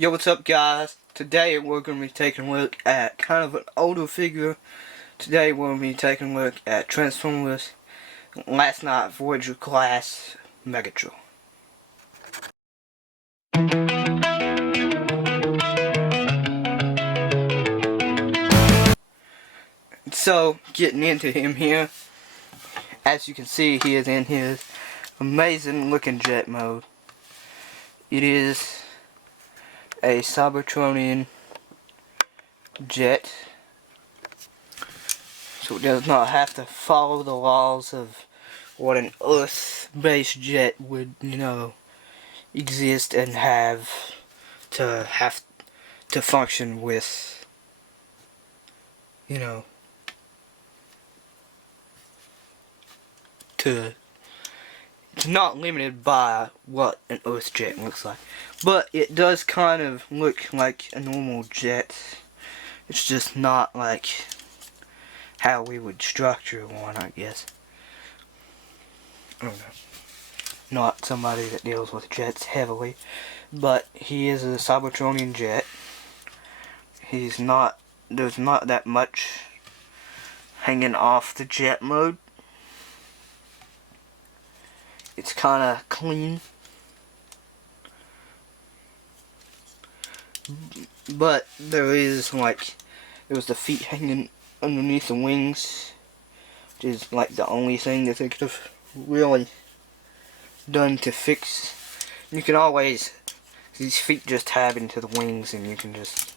Yo, what's up, guys? Today we're going to be taking a look at kind of an older figure. Today we're going to be taking a look at Transformers Last Night Voyager class Megatron. So, getting into him here, as you can see, he is in his amazing looking jet mode. It is a Cybertronian jet, so it does not have to follow the laws of what an Earth-based jet would, exist and have to function with, it's not limited by what an Earth jet looks like. But it does kind of look like a normal jet. It's just not like how we would structure one, I guess. I don't know. Not somebody that deals with jets heavily. But he is a Cybertronian jet. There's not that much hanging off the jet mode. It's kind of clean. But there was the feet hanging underneath the wings, which is like the only thing that they could have really done to fix. You can always, these feet just tab into the wings and you can just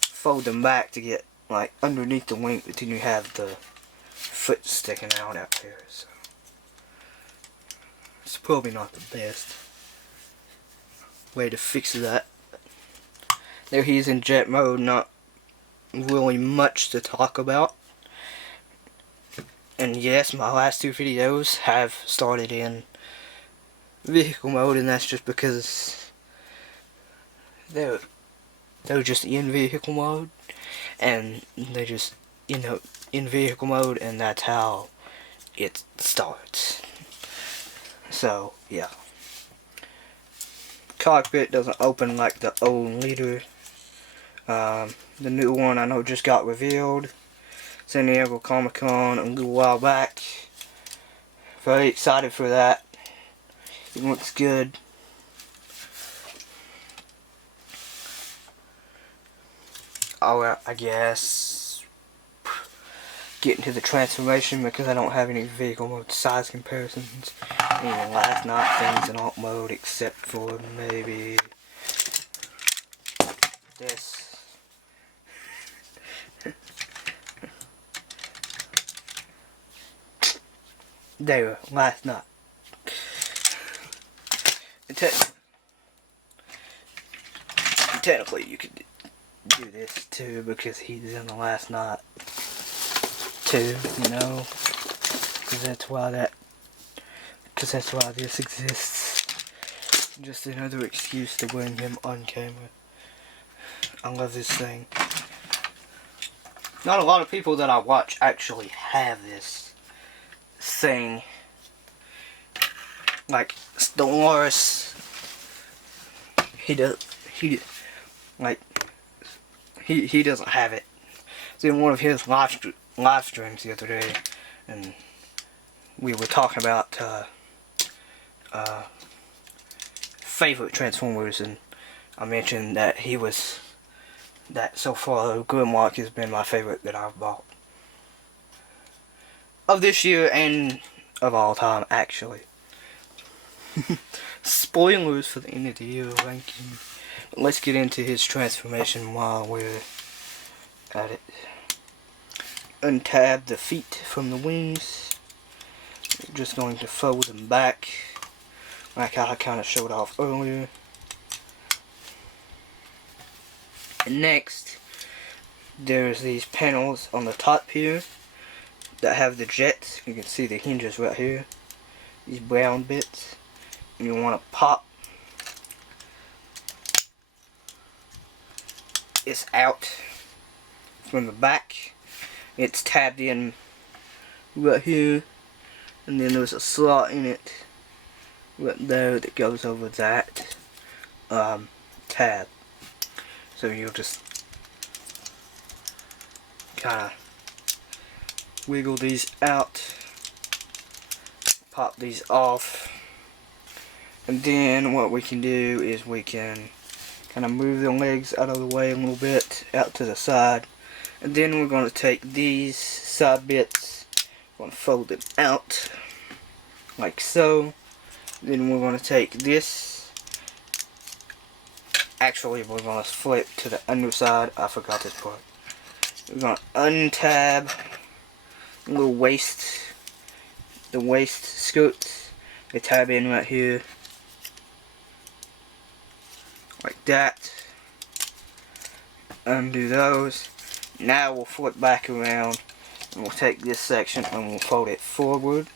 fold them back to get like underneath the wing, but then you have the foot sticking out there, so it's probably not the best way to fix that. There he is in jet mode, not really much to talk about. And yes, my last two videos have started in vehicle mode, and that's just because they're just in vehicle mode, and they just in vehicle mode, and that's how it starts. So yeah, cockpit doesn't open like the old leader. The new one I know just got revealed, San Diego Comic-Con a little while back. Very excited for that. It looks good. I guess get into the transformation because I don't have any vehicle mode size comparisons. Even last night things in alt mode except for maybe this. There, last night. Technically, you could do this too because he's in the last night too, because that's why this exists. Just another excuse to bring him on camera. I love this thing. Not a lot of people that I watch actually have this thing. Like Dolores, he doesn't have it. It's in one of his live streams the other day, and we were talking about favorite Transformers, and I mentioned that so far Grimlock has been my favorite that I've bought of this year and of all time, actually. Spoilers for the end of the year ranking. But let's get into his transformation while we're at it. Untab the feet from the wings. We're just going to fold them back like I kind of showed off earlier. And next, there's these panels on the top here that have the jets. You can see the hinges right here. These brown bits. And you want to pop this out from the back. It's tabbed in right here, and then there's a slot in it right there that goes over that tab. So you'll just kind of wiggle these out, pop these off, and then what we can do is we can kind of move the legs out of the way a little bit, out to the side, and then we're going to take these side bits, we're going to fold them out like so. Then we're going to take this, actually we're going to flip to the underside, I forgot this part. We're going to untab the little waist, the waist skirts. They tab in right here, like that. Undo those. Now we'll flip back around and we'll take this section and we'll fold it forward.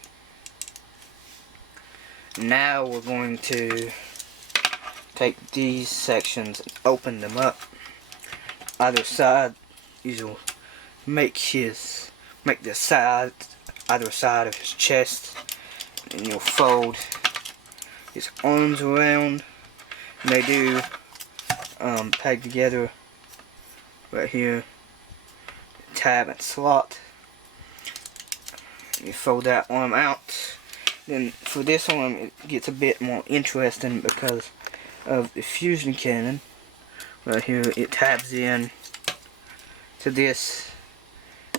Now we're going to take these sections and open them up. Either side, you'll make the side, either side of his chest, and you'll fold his arms around. And they do peg together right here, tab and slot. You fold that arm out. Then for this arm it gets a bit more interesting because of the fusion cannon. Right here it tabs in to this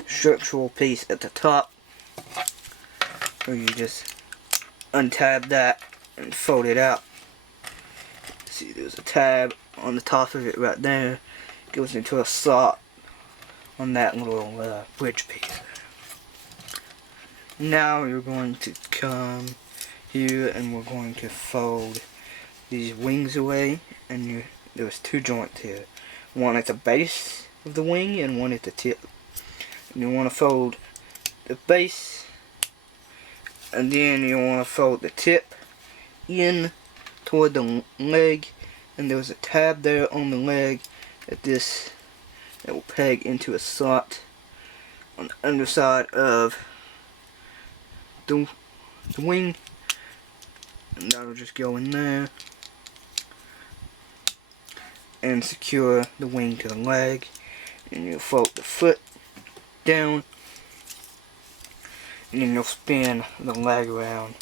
structural piece at the top. So you just untab that and fold it out. See, there's a tab on the top of it right there. It goes into a slot on that little bridge piece. Now you're going to come here and we're going to fold these wings away, and there's two joints here. One at the base of the wing and one at the tip. And you want to fold the base, and then you want to fold the tip in toward the leg, and there's a tab there on the leg that will peg into a slot on the underside of the wing, and that'll just go in there and secure the wing to the leg. And you'll fold the foot down, and then you'll spin the leg around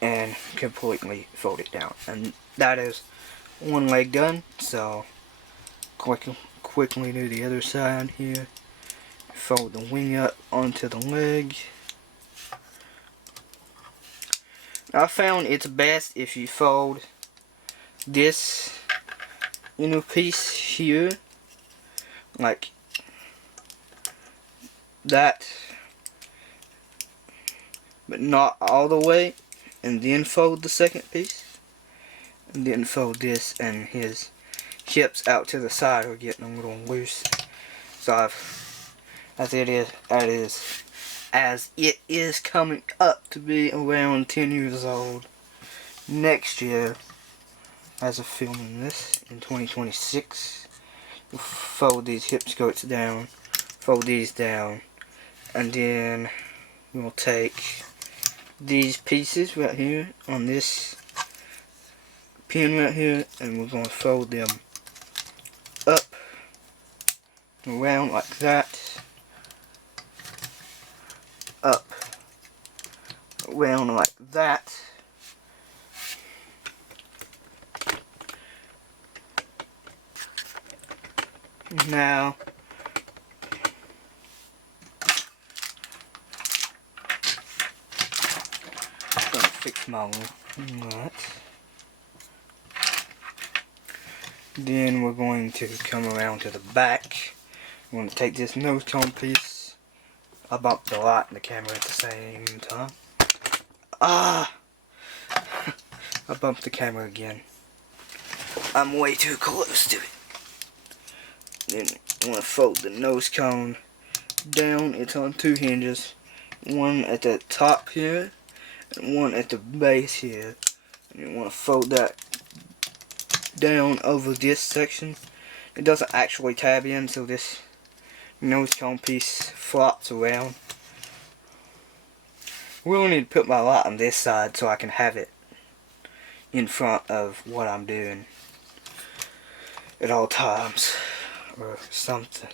and completely fold it down. And that is one leg done. So quickly do the other side here. Fold the wing up onto the leg. I found it's best if you fold this inner piece here like that, but not all the way, and then fold the second piece, and then fold this, and his hips out to the side are getting a little loose. So as it is coming up to be around 10 years old next year, as of filming this in 2026, you'll fold these hip skirts down, fold these down, and then we'll take these pieces right here on this pin right here, and we're going to fold them up around like that, up around like that. Now I'm going to fix my nut. Then we're going to come around to the back. We're going to take this nose cone piece. I bumped the light and the camera at the same time. Ah! I bumped the camera again. I'm way too close to it. Then I'm going to fold the nose cone down. It's on two hinges. One at the top here and one at the base here. And you want to fold that down over this section. It doesn't actually tab in, so this nose cone piece flops around. I really need to put my light on this side so I can have it in front of what I'm doing. at all times or something.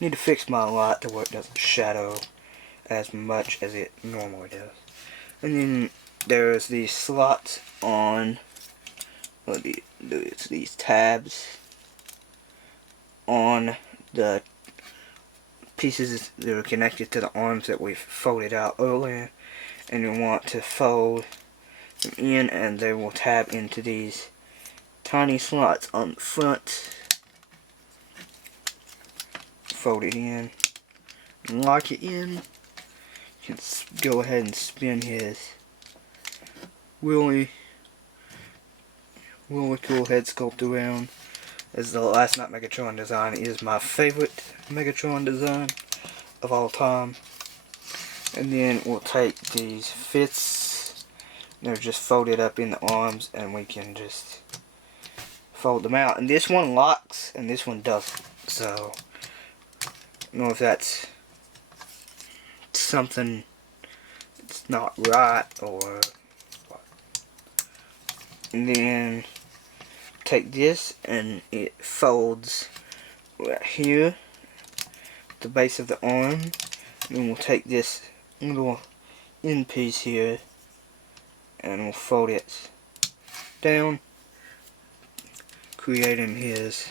Need to fix my light to where it doesn't shadow as much as it normally does. And then there's these slots on these tabs on the pieces that are connected to the arms that we've folded out earlier, and you want to fold them in, and they will tab into these tiny slots on the front. Fold it in and lock it in. You can go ahead and spin his really cool head sculpt around. As the Last Night Megatron design is my favorite Megatron design of all time. And then we'll take these fists, they're just folded up in the arms, and we can just fold them out. And this one locks and this one doesn't, so I don't know if that's something that's not right or what. And then take this and it folds right here at the base of the arm. And then we'll take this little end piece here and we'll fold it down, creating his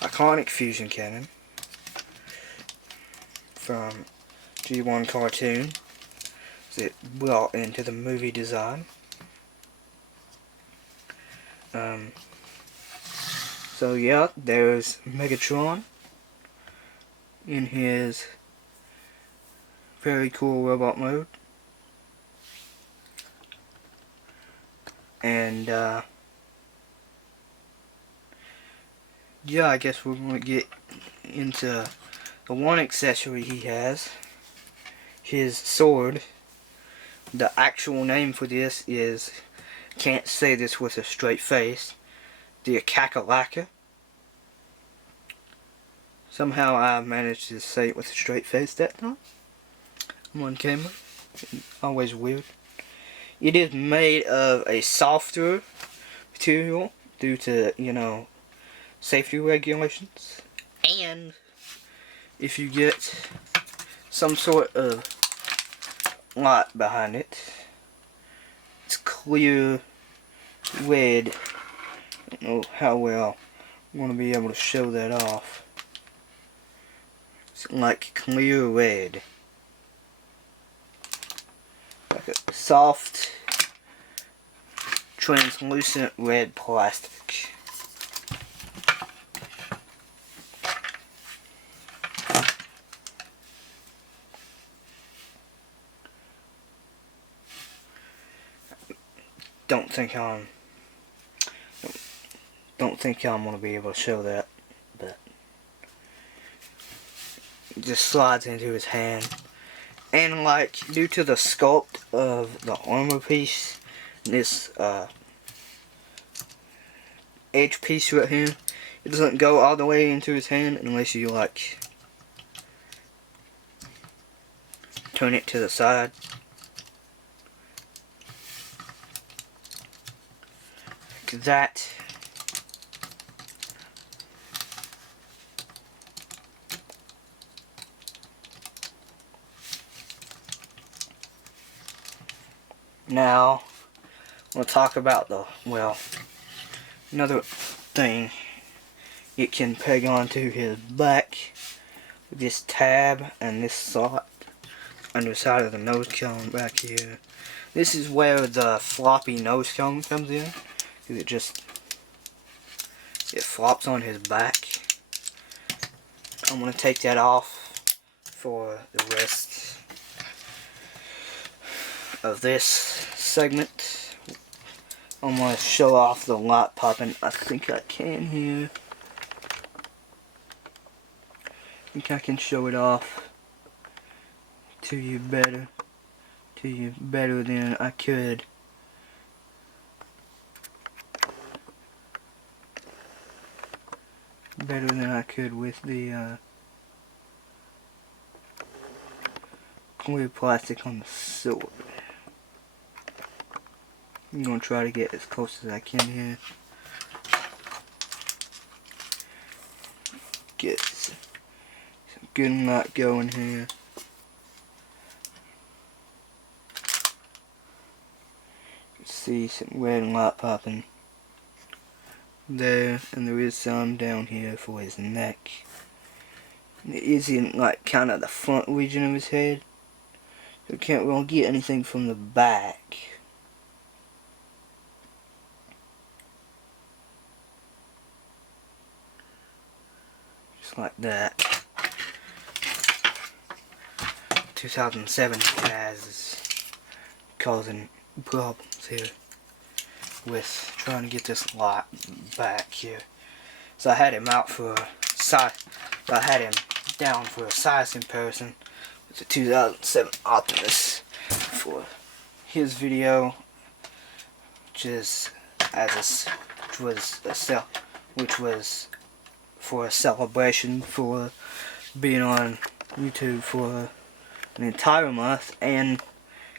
iconic fusion cannon from G1 cartoon that brought into the movie design. So yeah, there's Megatron in his very cool robot mode. And yeah, I guess we're going to get into the one accessory he has, his sword. The actual name for this is, can't say this with a straight face, the Kakalaka. Somehow I managed to say it with a straight face that time. I'm on camera. Always weird. It is made of a softer material due to, you know, safety regulations. And if you get some sort of light behind it, it's clear red. I don't know how well I'm going to be able to show that off. It's like clear red. Like a soft, translucent red plastic. Don't think I'm gonna be able to show that, but it just slides into his hand. And like, due to the sculpt of the armor piece, this edge piece right here, it doesn't go all the way into his hand unless you like turn it to the side. Like that. Now, we'll talk about the, well, another thing. It can peg onto his back with this tab and this slot under the side of the nose cone back here. This is where the floppy nose cone comes in, because it flops on his back. I'm going to take that off for the rest of this segment. I'm going to show off the light popping. I think I can here. I think I can show it off to you better than I could. Better than I could with the clear plastic on the sword. I'm going to try to get as close as I can here. get some good light going here. See some red light popping there, and there is some down here for his neck. It is in like kind of the front region of his head, so can't really get anything from the back. Just like that. 2007 Jazz is causing problems here with trying to get this light back here. So I had him out for a size. I had him down for a size comparison with the 2007 Optimus for his video, which was for a celebration for being on YouTube for an entire month and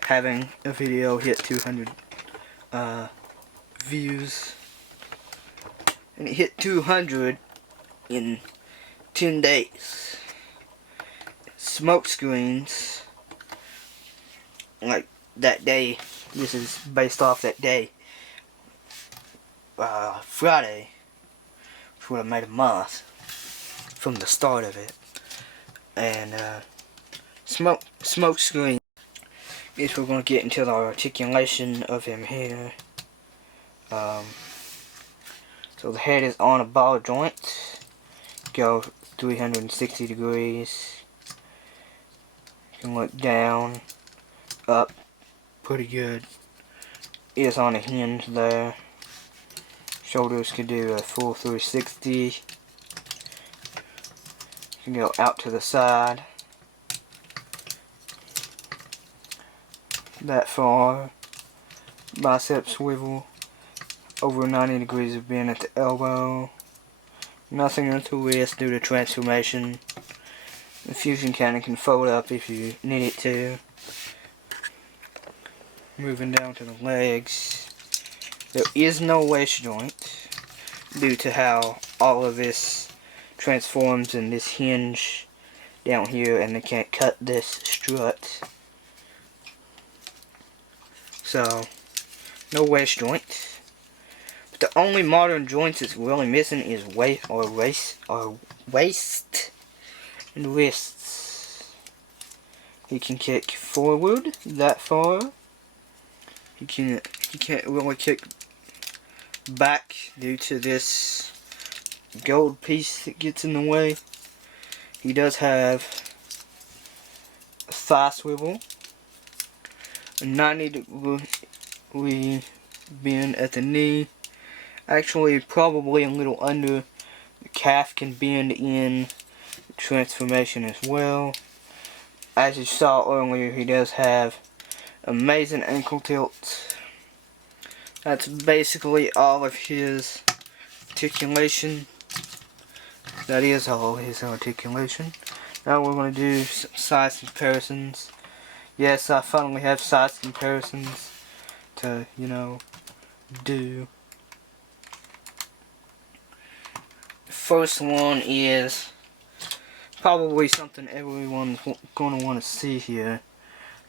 having a video hit 200 views, and it hit 200 in 10 days. Smoke screens, like that day, this is based off that day, Friday, which would have made a month from the start of it. And smoke screen. Guess we're gonna get into the articulation of him here. So the head is on a ball joint. Go 360 degrees. You can look down, up, pretty good. Is on a hinge there. Shoulders can do a full 360. You can go out to the side. That far. Biceps swivel over 90 degrees of bend at the elbow. Nothing at the wrist due to transformation. The fusion cannon can fold up if you need it to. Moving down to the legs. There is no waist joint due to how all of this transforms in this hinge down here, and they can't cut this strut. So, no waist joint. But the only modern joints it's really missing is waist and wrists. He can kick forward that far. He can't really kick back due to this gold piece that gets in the way. He does have a thigh swivel, a 90 degree bend at the knee. Actually, probably a little under. The calf can bend in the transformation as well. As you saw earlier, he does have amazing ankle tilt. That's basically all of his articulation. That is all of his articulation. Now we're going to do some size comparisons. Yes, I finally have size comparisons to, you know, do. The first one is probably something everyone's going to want to see here.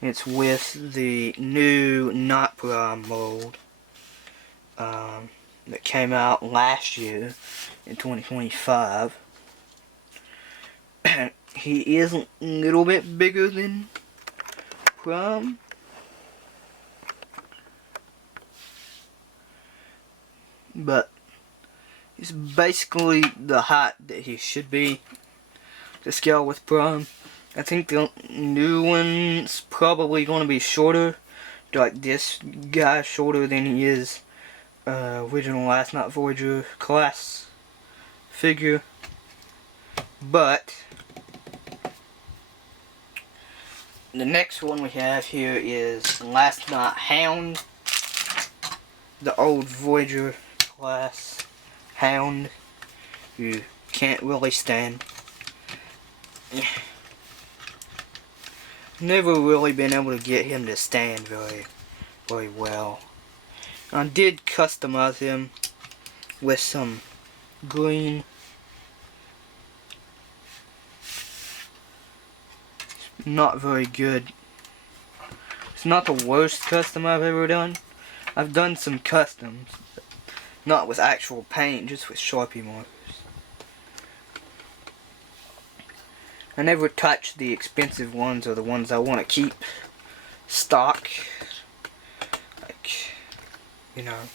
It's with the new Not Prime mold that came out last year in 2025. He is a little bit bigger than Prime. But it's basically the height that he should be to scale with Prime. I think the new one's probably going to be shorter. Like this guy's shorter than he is original Last Night Voyager class figure. But the next one we have here is Last Night Hound. The old Voyager class Hound. You can't really stand. Never really been able to get him to stand very well. I did customize him with some green not very good. It's not the worst custom I've ever done. I've done some customs, not with actual paint, just with Sharpie markers. I never touch the expensive ones or the ones I want to keep stock. Like, you know,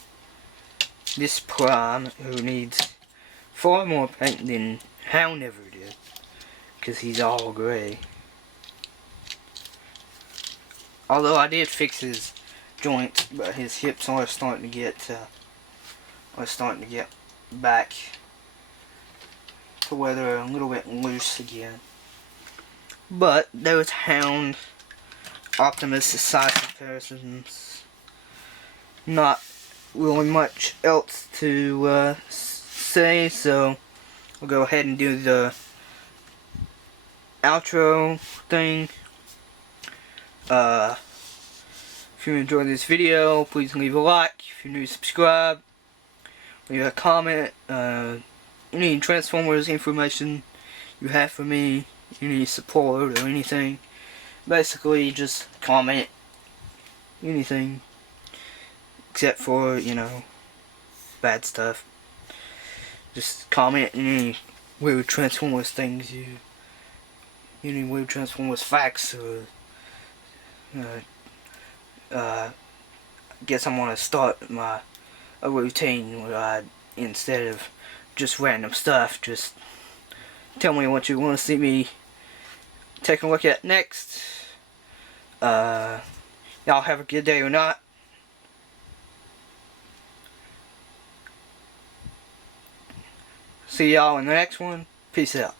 this Prime, who needs far more paint than Hound ever did, because he's all gray. Although I did fix his joints, but his hips are starting to get back to where they're a little bit loose again. But those Hound Optimus size comparisons, not really much else to say, so we'll go ahead and do the outro thing. If you enjoyed this video, please leave a like. If you're new, subscribe. Leave a comment. Any Transformers information you have for me, any support or anything, basically just comment anything except for, you know, bad stuff. Just comment any weird Transformers things any weird Transformers facts, or guess I'm gonna start a routine where I, instead of just random stuff, just tell me what you want to see me take a look at next. Y'all have a good day or not. See y'all in the next one. Peace out.